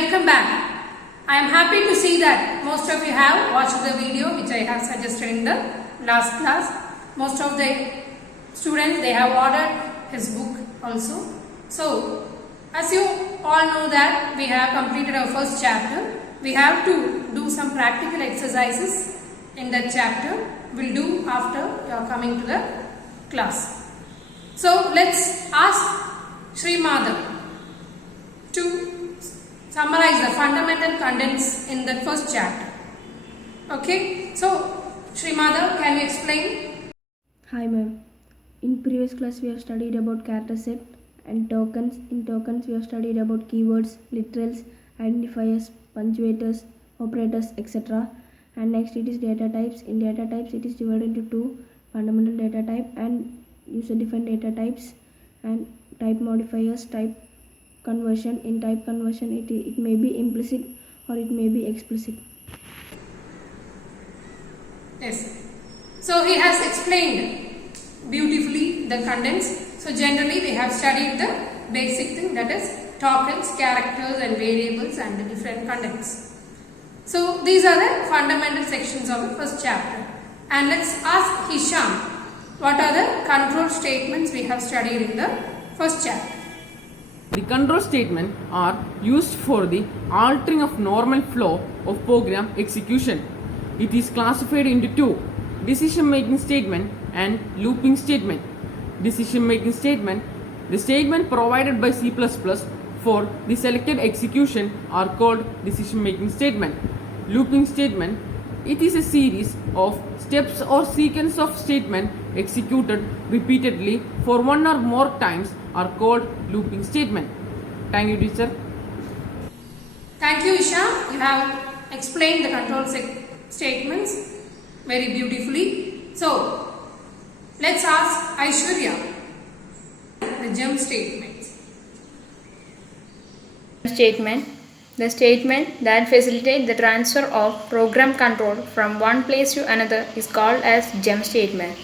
welcome back. I am happy to see that most of you have watched the video which I have suggested in the last class. Most of the students, they have ordered his book also. So, as you all know that we have completed our first chapter. We have to do some practical exercises in that chapter. We'll do after you are coming to the class. So, let's ask Sri Madhav to summarize the fundamental contents in the first chapter. Okay, so Sri Madhav, can you explain? Hi ma'am. In previous class we have studied about character set and tokens. In tokens we have studied about keywords, literals, identifiers, punctuators, operators, etc. And next it is data types. In data types it is divided into two: fundamental data type and user defined data types, and type modifiers, type conversion. In type conversion it may be implicit or it may be explicit. Yes. So he has explained beautifully the contents. So generally we have studied the basic thing, that is tokens, characters and variables and the different contents. So these are the fundamental sections of the first chapter. And let's ask Hisham, what are the control statements we have studied in the first chapter? The control statements are used for the altering of normal flow of program execution. It is classified into two: decision making statement and looping statement. Decision making statement, the statement provided by C++ for the selected execution are called decision making statement. Looping statement, it is a series of steps or sequence of statement executed repeatedly for one or more times are called looping statement. Thank you, teacher. Thank you, Isha. You have explained the control statements very beautifully. So, let's ask Aishwarya the jump statements. Statement: the statement that facilitates the transfer of program control from one place to another is called as jump statement.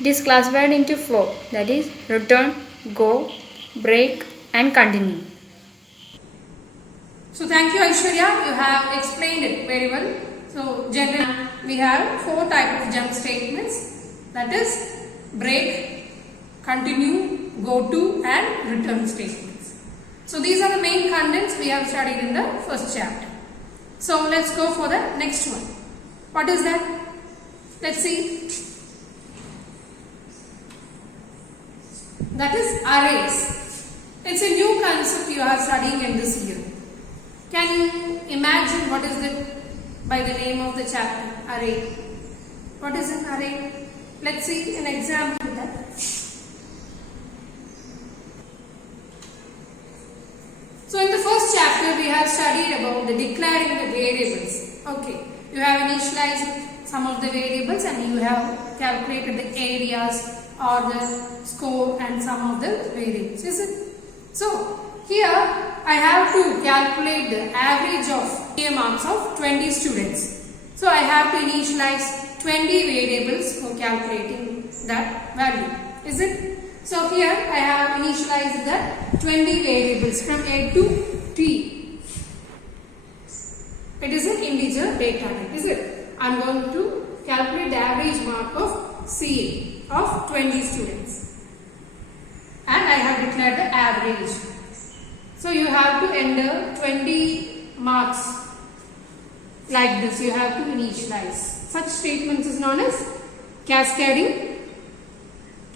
It is classified into four, that is return, go, break and continue. So thank you, Aishwarya. You have explained it very well. So generally we have four types of jump statements, that is break, continue, go to and return statements. So these are the main contents we have studied in the first chapter. So let's go for the next one. What is that? Let's see. That is arrays. It's a new concept you are studying in this year. Can you imagine what is it by the name of the chapter? Array. What is an array? Let's see an example of that. So in the first chapter we have studied about the declaring the variables. Okay, you have initialized some of the variables and you have calculated the areas or the score and some of the variables, is it? So here I have to calculate the average of TA marks of 20 students. So I have to initialize 20 variables for calculating that value, is it? So here I have initialized the 20 variables from A to T. It is an integer data type, is it? I am going to calculate the average mark of CA of 20 students. And I have declared the average. So you have to enter 20 marks like this. You have to initialize. Such statements is known as cascading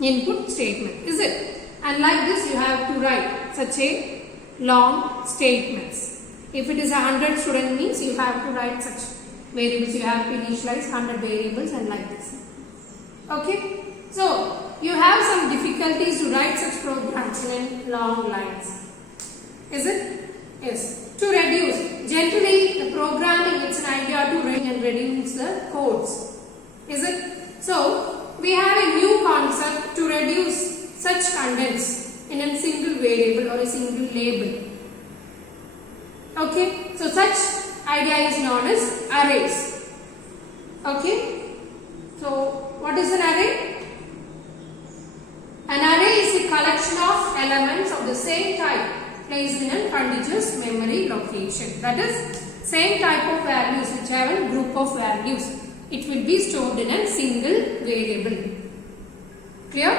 input statement, is it? And like this you have to write such a long statements. If it is 100 student means you have to write such variables. You have to initialize 100 variables and like this. Okay. So you have some difficulties to write such programs in long lines. Is it? Yes. To reduce. Generally the programming, it's an idea to reduce the codes. Is it? So we have a new concept to reduce such contents in a single variable or a single label. Okay. So such idea is known as arrays. Okay. So what is an array? An array is a collection of elements of the same type placed in a contiguous memory location. That is, same type of values which have a group of values, it will be stored in a single variable. Clear?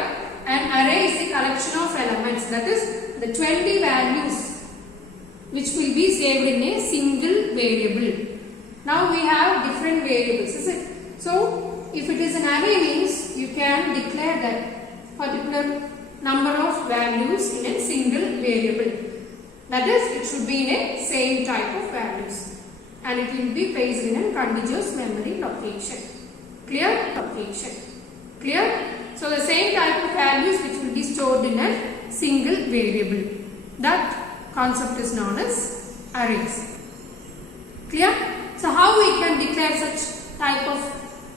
An array is a collection of elements, that is the 20 values which will be saved in a single variable. Now we have different variables, is it? So if it is an array means you can declare that particular number of values in a single variable. That is, it should be in a same type of values and it will be placed in a contiguous memory location. Clear? Location. Clear? So the same type of values which will be stored in a single variable. That concept is known as arrays. Clear? So how we can declare such type of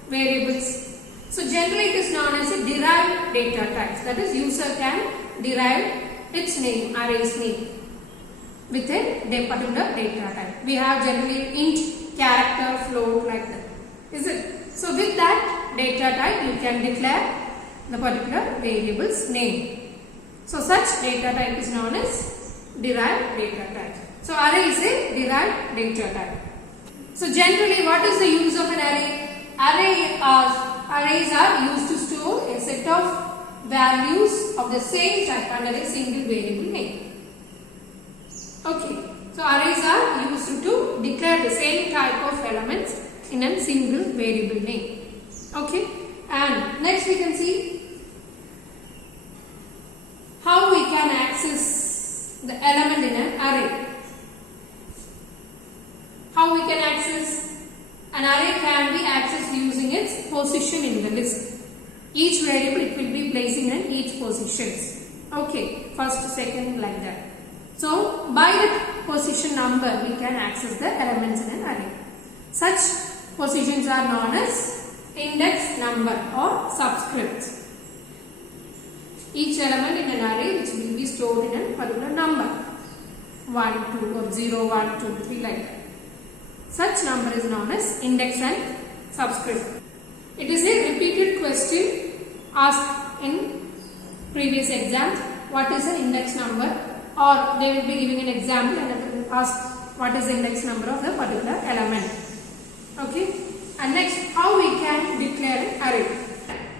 variables? So generally it is known as a derived data types. That is, user can derive its name, array's name with a particular data type. We have generally int, character, float, like that. Is it? So with that data type you can declare the particular variable's name. So such data type is known as derived data type. So array is a derived data type. So generally what is the use of an array? Arrays are used to store a set of values of the same type under a single variable name. Okay, so arrays are used to declare the same type of elements in a single variable name. Okay, and next we can see how we can access the element in an array. How we can access an array can be accessed using its position in the list. Each variable it will be placing in each positions. Okay, first, second, like that. So by the position number we can access the elements in an array. Such positions are known as index number or subscripts. Each element in an array which will be stored in a particular number, 1, 2 or 0, 1, 2, 3, like that. Such number is known as index and subscript. It is a repeated question asked in previous exams. What is an index number? Or they will be giving an example and it will ask what is the index number of the particular element. Okay. And next, how we can declare an array.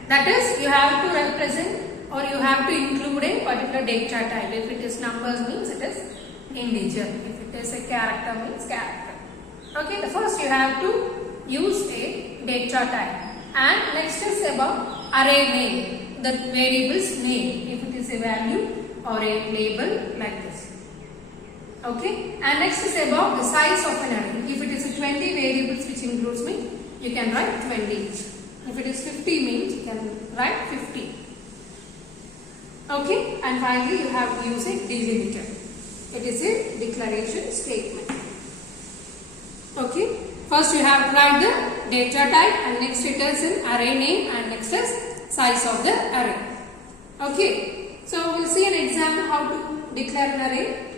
That is, you have to represent or you have to include a particular data type. If it is numbers means it is integer. If it is a character means character. Okay, the first you have to use a data type. And next is about array name, the variable's name. If it is a value or a label like this. Okay, and next is about the size of an array. If it is a 20 variables which includes me, you can write 20. If it is 50 means you can write 50. Okay, and finally you have to use a delimiter. It is a declaration statement. Okay, first you have to write the data type and next it is an array name and next is size of the array. Okay, so we'll see an example how to declare an array.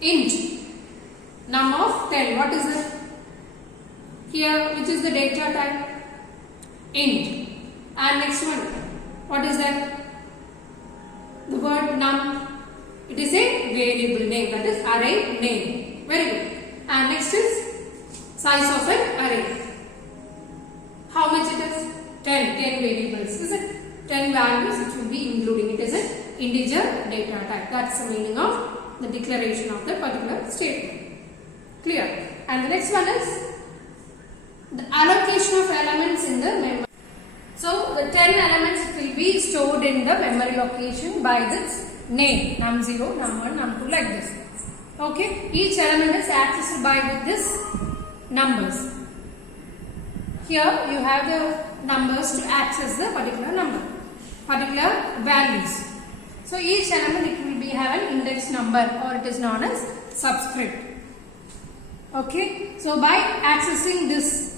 Int num of 10. What is it? Here, which is the data type? Int. And next one, what is that? The word num. It is a variable name, that is array name. Very good. And next is size of an array. How much it is? 10 variables. Is it? 10 values which will be including. It is an integer data type. That's the meaning of the declaration of the particular statement. Clear? And the next one is the allocation of elements in the memory. So the 10 elements will be stored in the memory location by this name, num0, num1, num2, like this. Okay, each element is accessed by this numbers. Here you have the numbers to access the particular number, particular values. So each element it will be have an index number or it is known as subscript. Okay, so by accessing this,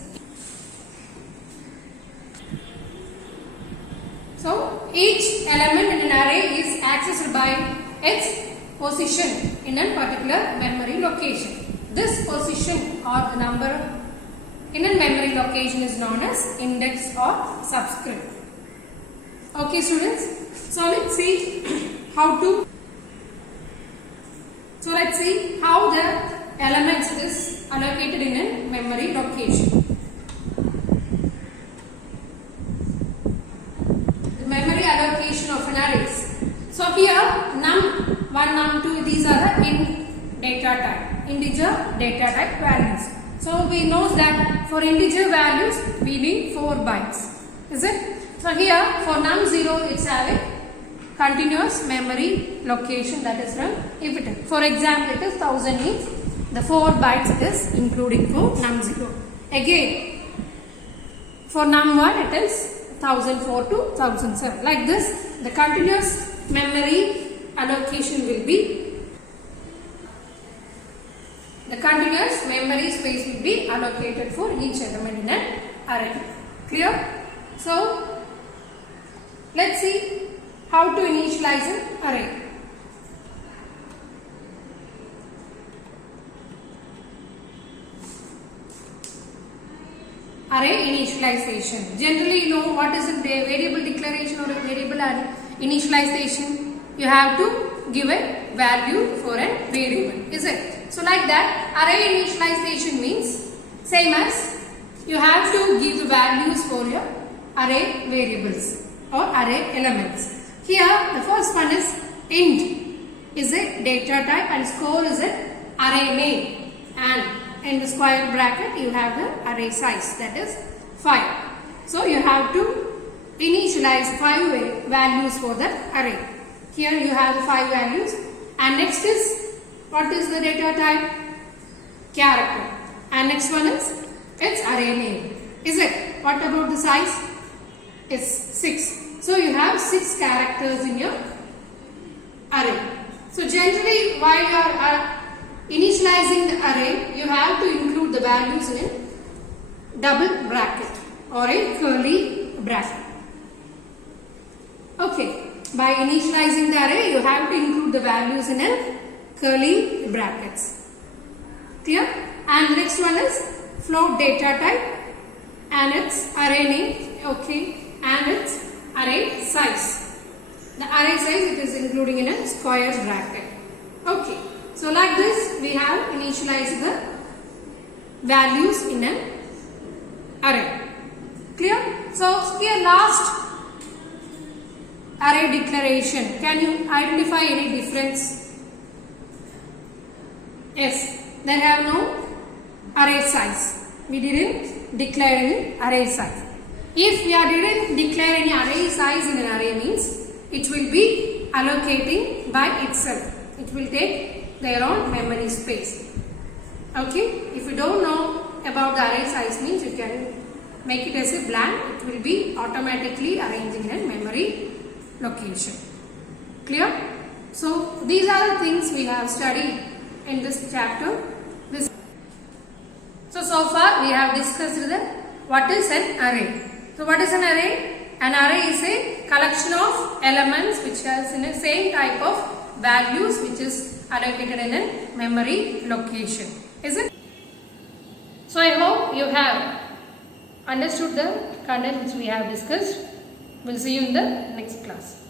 so each element in an array is accessed by its position in a particular memory location. This position or the number in a memory location is known as index or subscript. Okay students, so let's see how to let's see how the elements is allocated in a memory location. The memory allocation of an arrays. So here num1, num2, these are the integer data type values. So we know that for integer values we need 4 bytes. Is it? So here for num0 it's having continuous memory location, that is from if it is. For example, it is 1000 means the 4 bytes is including for num0. Again for num1 it is 1004 to 1007. Like this the continuous memory allocation will be, the continuous memory space will be allocated for each element in an array. Clear? So let's see how to initialize an array. Array initialization. Generally you know what is a variable declaration or a variable initialization. You have to give a value for a variable, is it? So like that array initialization means same as you have to give the values for your array variables or array elements. Here the first one is int is a data type and score is an array name, and in the square bracket you have the array size, that is 5. So you have to initialize 5 values for the array. Here you have the 5 values, and next is, what is the data type? Character. And next one is its array name. Is it? What about the size? It's 6. So you have 6 characters in your array. So generally while you are initializing the array, you have to include the values in a double bracket or a curly bracket. Okay. By initializing the array, you have to include the values in a curly brackets. Clear? And next one is float data type and its array name. Okay. And its array size. The array size it is including in a square bracket. Okay. So like this we have initialized the values in an array. Clear? So here last array declaration. Can you identify any difference? Yes, they have no array size. We didn't declare any array size. If we didn't declare any array size in an array means it will be allocating by itself. It will take their own memory space. Okay, if you don't know about the array size means you can make it as a blank. It will be automatically arranging in memory location. Clear? So these are the things we have studied in this chapter. So far we have discussed what is an array. So what is an array? An array is a collection of elements which has in the same type of values which is allocated in a memory location. Is it? So I hope you have understood the content which we have discussed. We'll see you in the next class.